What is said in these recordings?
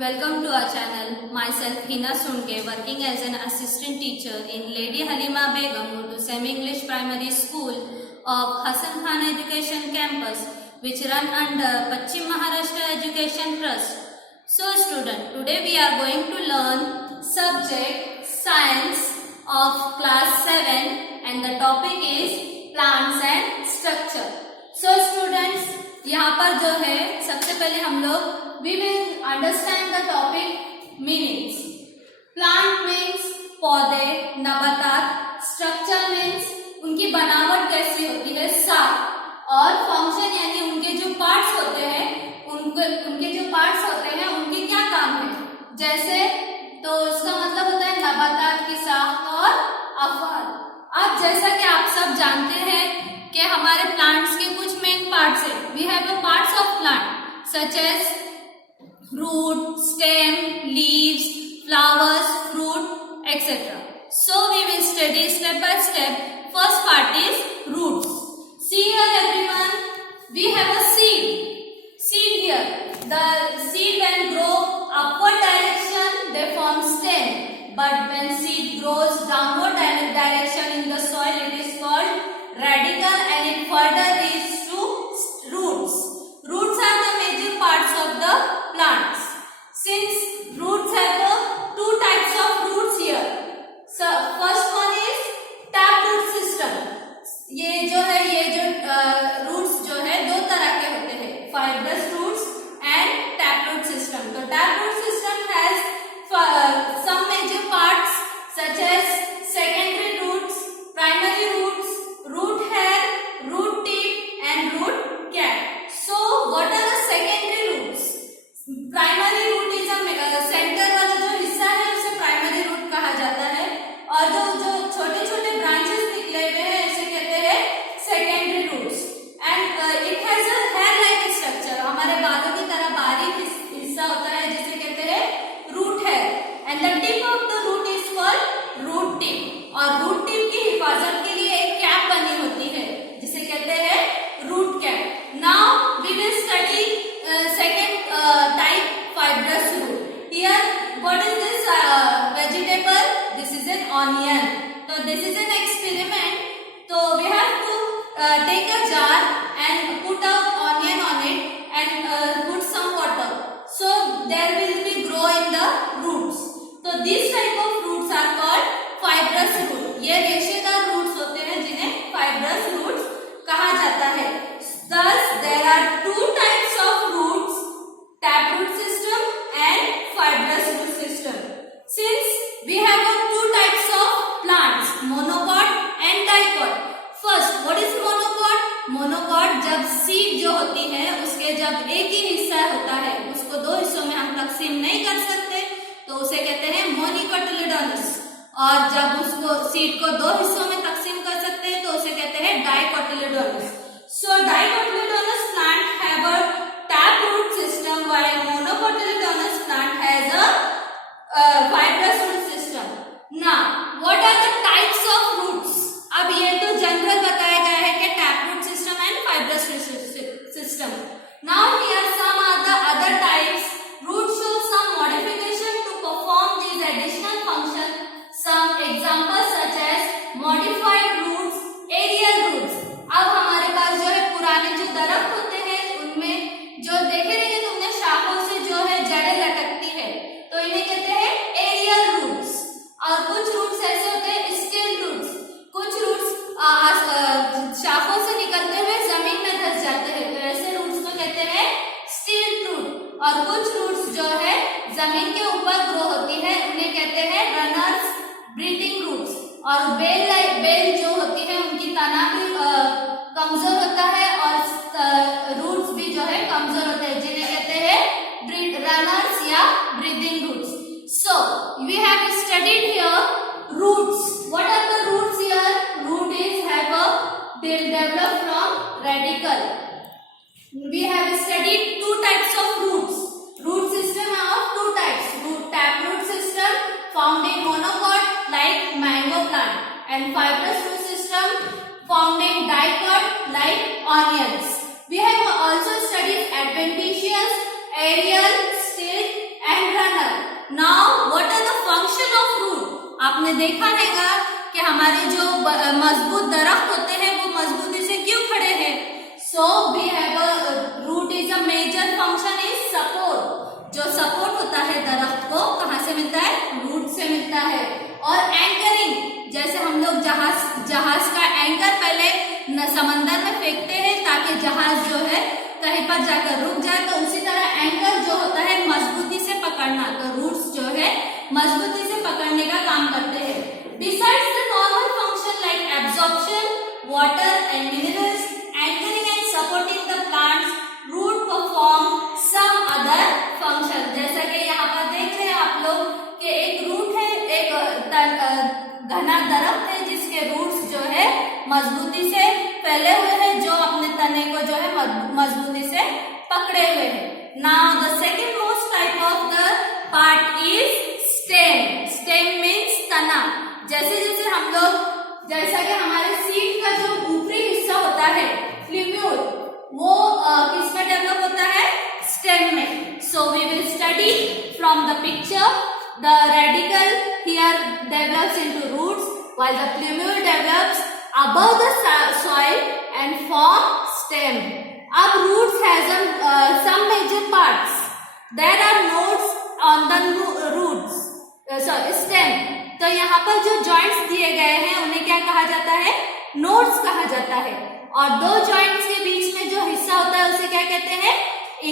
Welcome to our channel. Myself Hina Sunke, working as an assistant teacher in Lady Halima Begum Urdu Semi-English Primary School of Hassan Khan Education Campus, which run under Paschim Maharashtra Education Trust. So student, today we are going to learn subject Science of class 7 and the topic is Plants and Structure. So students, यहाँ पर जो है सबसे पहले हम लोग we will understand the topic meanings. Plant means पौधे, नबातात, structure means उनकी बनावट कैसी होती है, साफ, और function यानी उनके जो parts होते हैं, उनके जो parts होते हैं उनके क्या काम है, जैसे तो इसका मतलब होता है नबातात की साख्त और अफआल. अब जैसा कि आप सब जानते हैं कि हमारे प्लांट्स के कुछ मेन पार्ट्स हैं. We have a parts of plant such as root, stem, leaves, flowers, fruit, etc. So we will study step by step. First part is roots. See here everyone, we have a seed. Seed here. The seed when grow upward direction, they form stem. But when seed grows downward direction in the soil, it is called radical and it further reaches to roots. Roots are the major parts of the plants. Since roots have two types of roots here. So first one is taproot system. ये जो roots जो है दो तरह के होते हैं, fibrous roots and taproot system. तो taproot system has some major parts such as secondary roots, primary roots, root hair, root tip and root cap. So what are the secondary roots? Primary root is centre वाला जो हिस्सा है उसे primary root कहा जाता है, और जो छोटे छोटे ब्रांचेस निकले हुए हैं इसे कहते हैं secondary roots. And it has a hair like structure. हमारे बालों की तरह बारीक हिस्सा होता है जिसे कहते हैं root hair. And the tip of the root is called root tip, और रूट टिप की हिफाजत के लिए एक कैप बनी होती है जिसे कहते हैं root cap. Now we will study second type, fibrous root. Here what is this vegetable? This is an onion. So this is an experiment. So we have to take a jar and put a onion on it and put some water. So there will be grow in the roots. So this type of roots are called fibrous root. ये रेशेदार roots होते हैं जिन्हें fibrous roots कहा जाता है. Thus there are two types of roots, taproot system and fibrous root system. Since we have two types of plants, monocot and dicot. First, what is monocot? Monocot जब seed जो होती है उसके जब एक ही हिस्सा होता है उसको दो हिस्सों में हम तकसीम नहीं कर सकते तो उसे कहते हैं मोनिकोटिलेडोनस, और जब उसको सीड को दो हिस्सों में तकसीम कर सकते हैं तो उसे कहते हैं dicotyledonous. So dicotyledonous plant have a taproot system while monocotyledonous plant has a fibrous root system. Now, what are the types of roots? अब ये तो जनरल बताया गया है कि taproot system and fibrous root system. Now here some are the other types. Roots show some modification to perform these additional functions. Some examples such as modified roots, aerial roots. अब हमारे पास जो है पुराने जो दरख्त होते हैं उनमें जो देखे रहेंगे तुमने शाखों से जो है जड़ें लटकती है तो इन्हें कहते हैं एरियल रूट्स. और कुछ रूट्स ऐसे होते हैं स्टेल रूट्स. कुछ रूट्स शाखों से निकलते हुए जमीन में धंस जाते हैं तो ऐसे रूट्स को कहते हैं स्टील रूट. और कुछ रूट्स जो है जमीन के ऊपर ग्रो होती है उन्हें कहते हैं रनर्स ब्रीथिंग रूट्स. और बेल जो होती है उनकी तना भी कमजोर होता है और रूट्स भी जो है कमजोर होते हैं जिन्हें कहते हैं रनर्स या breathing roots. So we have studied here roots. What are the roots here? Root is have a developed from radical. We have studied two types of roots. Root system are of two types. Taproot system found in monocot like mango plant, and fibrous root system found in dicot like onions. We have also studied adventitious, aerial, still and now what are the function of root? आपने देखा रहेगा कि हमारे जो मजबूत दरख्त होते हैं वो मजबूती से क्यों खड़े हैं? So we have a root is a major function is support. जो सपोर्ट होता है दरख्त को कहाँ से मिलता है? रूट से मिलता है। और एंकरिंग, जैसे हम लोग जहाज का एंकर पहले समंदर में फेंकते हैं ताकि जहाज जो है कहीं पर जाकर रुक जाए, तो उसी तरह एंकर जो होता है मजबूती से पकड़ना, तो रूट्स जो है मजबूती से पकड़ने का काम करते हैं। Besides the normal function like absorption, water and minerals, anchoring and supporting the plants, root perform some other function. जैसा कि यहाँ पर देख रहे हैं आप लोग कि एक रूट है, एक घना दरख्त है जिसके रूट्स जो है मजबूती से फैले हुए हैं, जो अपने तने को जो है मजबूती से पकड़े हुए हैं। Now the second most type of the part is stem. Stem means तना। जैसे जैसे हम लोग, जैसा कि हमारे सीड का जो ऊपरी हिस्सा होता है फ्लूम्यूल, वो किसमें डेवलप होता है? स्टेम में। So we will study from the picture. The radicle here develops into roots, while the plumule develops above the soil and form stem. अब roots has some major parts. There are nodes on the roots, stem. तो यहाँ पर जो joints दिए गए हैं उन्हें क्या कहा जाता है? Nodes कहा जाता है। और दो joints के बीच में जो हिस्सा होता है उसे क्या कहते हैं?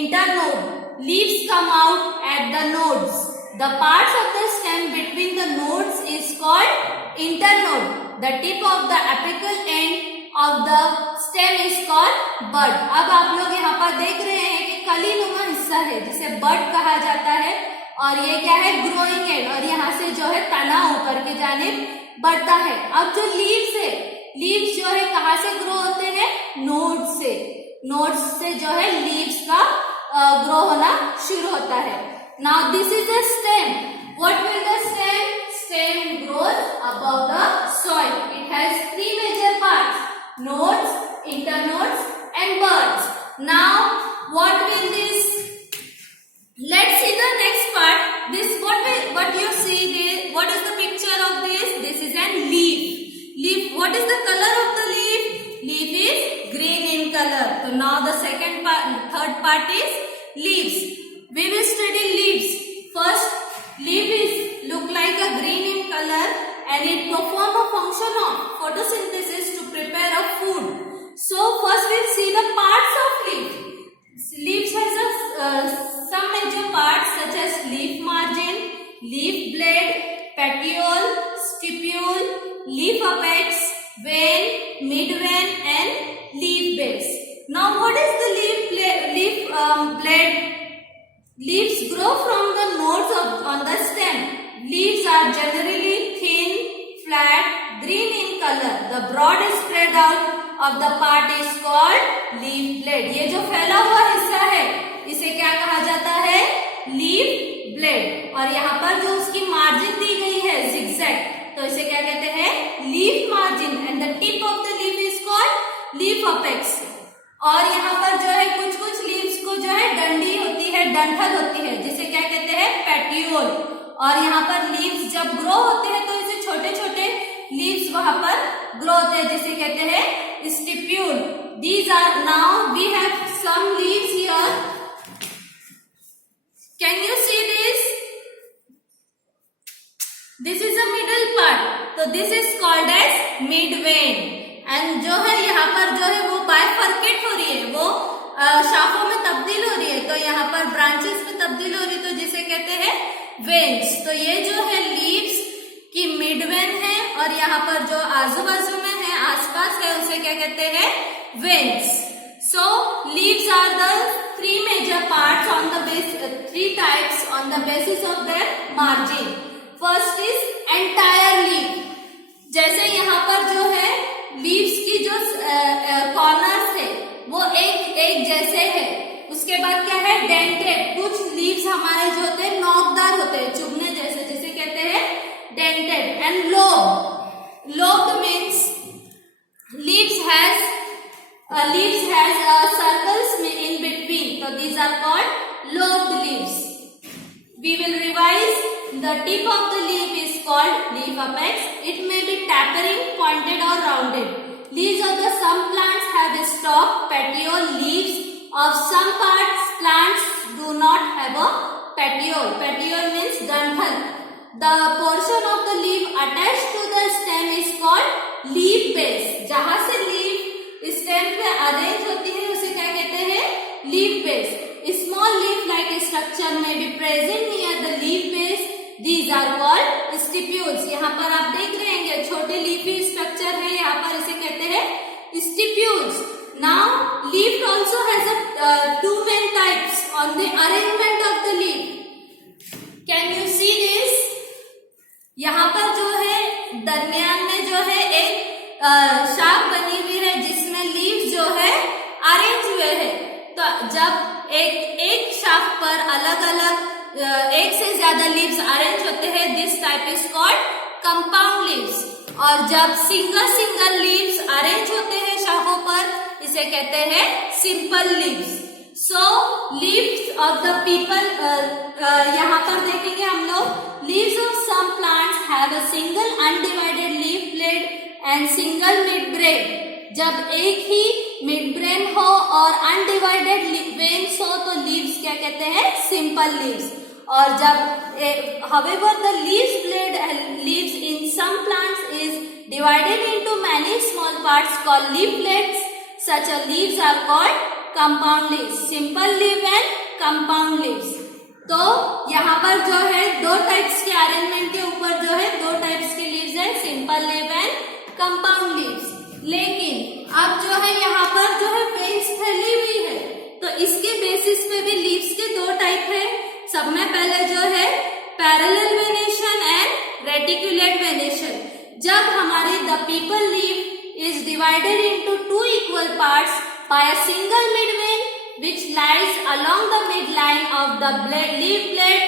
Internode. Leaves come out at the nodes. The parts of the stem between the nodes is called internode. The tip of the apical end of the stem is called bud. अब आप लोग यहाँ पर देख रहे हैं कि कलीनुमा हिस्सा है जिसे bud कहा जाता है, और ये क्या है? ग्रोइंग एंड, और यहाँ से जो है तना ऊपर की जानिब बढ़ता है। अब जो लीव्स है, लीव्स जो है कहाँ से ग्रो होते हैं? नोड्स से। नोड्स से जो है लीव्स का ग्रो होना शुरू होता है। Now this is the stem. What will the stem? Stem grows above the soil. It has three major parts: nodes, internodes, and buds. Now what will this? Let's see the next part. This what you see there? What is the picture of this? This is an leaf. Leaf. What is the color of the leaf? Leaf is green in color. So now the third part is leaves. We will study leaves. First, leaf is look like a green in color and it perform a function of photosynthesis to prepare a food. So first we'll see the parts of leaf. Leaves has some major parts such as leaf margin, leaf blade, petiole, stipule, leaf apex, vein, midvein, and leaf base. Now what is the leaf blade? Leaves grow from the nodes on the stem. Leaves are generally thin, flat, green in color. The broad spread out of the part is called leaf blade. ये जो फैला हुआ हिस्सा है इसे क्या कहा जाता है? Leaf blade. और यहाँ पर जो उसकी मार्जिन दी गई है zigzag, तो इसे क्या कहते हैं? Leaf margin. And the tip of the leaf is called leaf apex. और यहाँ पर जो है कुछ कुछ लीव्स को जो है डंडी होती है, डंठल होती है, जिसे क्या कहते हैं? पेटियोल। और यहाँ पर लीव्स जब ग्रो होते हैं तो इसे छोटे छोटे लीव्स वहां पर ग्रो होते हैं जिसे कहते हैं stipule. These are, now we have some leaves here. Can you see this? This is the middle part, तो this is called as midvein. And जो है यहाँ पर जो है वो बाइफर्केट हो रही है, वो शाखों में तब्दील हो रही है, तो यहाँ पर ब्रांचेस में तब्दील हो रही है, तो जिसे कहते हैं वेन्स। तो ये जो है लीव्स की मिडवेन है, और यहाँ पर जो आजू बाजू में है, आसपास है, उसे क्या कहते हैं? Veins. So leaves are the three major parts on the base, three types on the basis of their margin. First is entire leaf. जैसे यहाँ पर जो है लीव्स की जो कॉर्नर्स है वो एक जैसे है। उसके बाद क्या है? डेंटेड। कुछ लीव्स हमारे जो होते हैं नोकदार होते हैं, चुभने जैसे, जिसे कहते हैं dented. And lobe. Lobe means leaves has circles in between, so these are called lobed leaves. We will revise. The tip of the leaf is called leaf apex. It may be tapering, pointed or rounded. Leaves of the some plants have a stalk, petiole. Leaves of some plants do not have a petiole. Petiole means danthal. The portion of the leaf attached to the stem is called leaf base. जहाँ से leaf stem पे arrange होती है उसे क्या कहते हैं? Leaf base. A small leaf-like structure may be present near the leaf base. These are called stipules. यहाँ पर आप देख रहे हैं छोटे leafy structure है, यहाँ पर इसे कहते हैं stipules. Now, leaf also has two main types on the arrangement of the leaf. Can you see this? यहाँ पर जो है दरमियान में जो है एक शाख बनी हुई है जिसमें लीव्स जो है अरेंज हुए हैं. तो जब एक शाख पर अलग अलग एक से ज्यादा लीव्स अरेंज होते हैं, this type is called compound leaves. और जब सिंगल लीव्स अरेंज होते हैं शाखों पर, इसे कहते हैं simple leaves. So leaves of the peepal, यहाँ पर देखेंगे हम लोग, leaves of some plants have a single undivided leaf blade and single mid brain. जब एक ही मिड ब्रेन हो और अनडिवाइडेड वेन्स हो तो लीव्स क्या कहते हैं? Simple leaves. और जब however the leaves blade leaves in some plants is divided into many small parts called leaf blades, such a leaves are called compound leaves. Simple leaf and compound leaves. तो यहाँ पर जो है दो types के arrangement के ऊपर जो है दो टाइप्स के लीव्स है, simple leave and compound leaves. लेकिन अब जो है यहाँ पर जो है वेन्स फैली हुई है, तो इसके बेसिस पे भी लीव्स के दो टाइप है. सब में पहले जो है parallel venation and reticulate venation. जब हमारी the people leaf is divided into two equal parts bye a single mid when which lies along the midline of the leaf blade.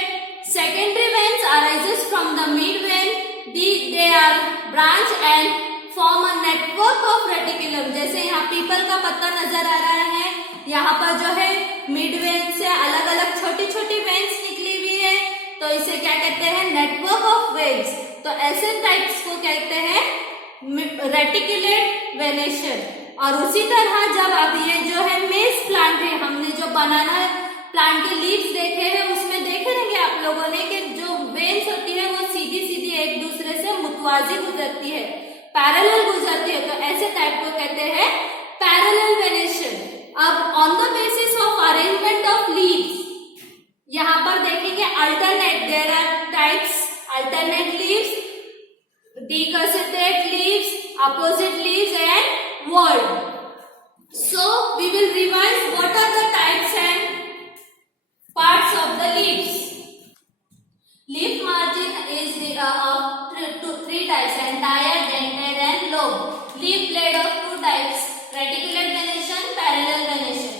Secondary veins arises from the mid vein. They are branch and form a network of reticulum. जैसे यहाँ people का पत्ता नजर आ रहा है, यहाँ पर जो है मिड वेन से अलग अलग छोटी छोटी वेन्स निकली हुई है, तो इसे क्या कहते हैं? Network of veins. तो ऐसे टाइप्स को कहते हैं रेटिकुलेट वेनेशन. और उसी तरह जब अब ये जो है मेज प्लांट है, हमने जो बनाना प्लांट के लीव्स देखे हैं उसमें देखे रहेंगे आप लोगों ने कि जो वेन्स होती है वो सीधी सीधी एक दूसरे से मुतवाजी गुजरती है, पैरेलल गुजरती है, तो ऐसे टाइप को कहते हैं पैरेलल वेनेशन. अब on the basis of arrangement of leaves यहाँ पर देखेंगे alternate, there are types alternate leaves, decussate leaves, opposite leaves and whorled. So we will revise what are the types and parts of the leaves. Leaf margin is of three types: entire, dentate and lobe. Leaf blade of two types: reticulate venation, parallel venation.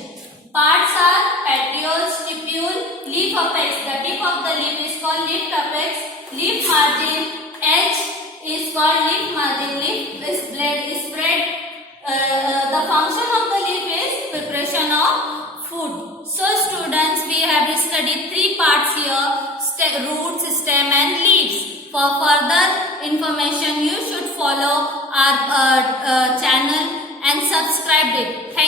Parts are petiole, stipule, leaf apex. The tip of the leaf is called leaf apex. Leaf margin edge is called leaf margin. Leaf blade is spread. The function of the leaf is preparation of food. So students, we have studied three parts here: roots, stem and leaves. For further information, you should follow our channel and subscribe it. Thank you.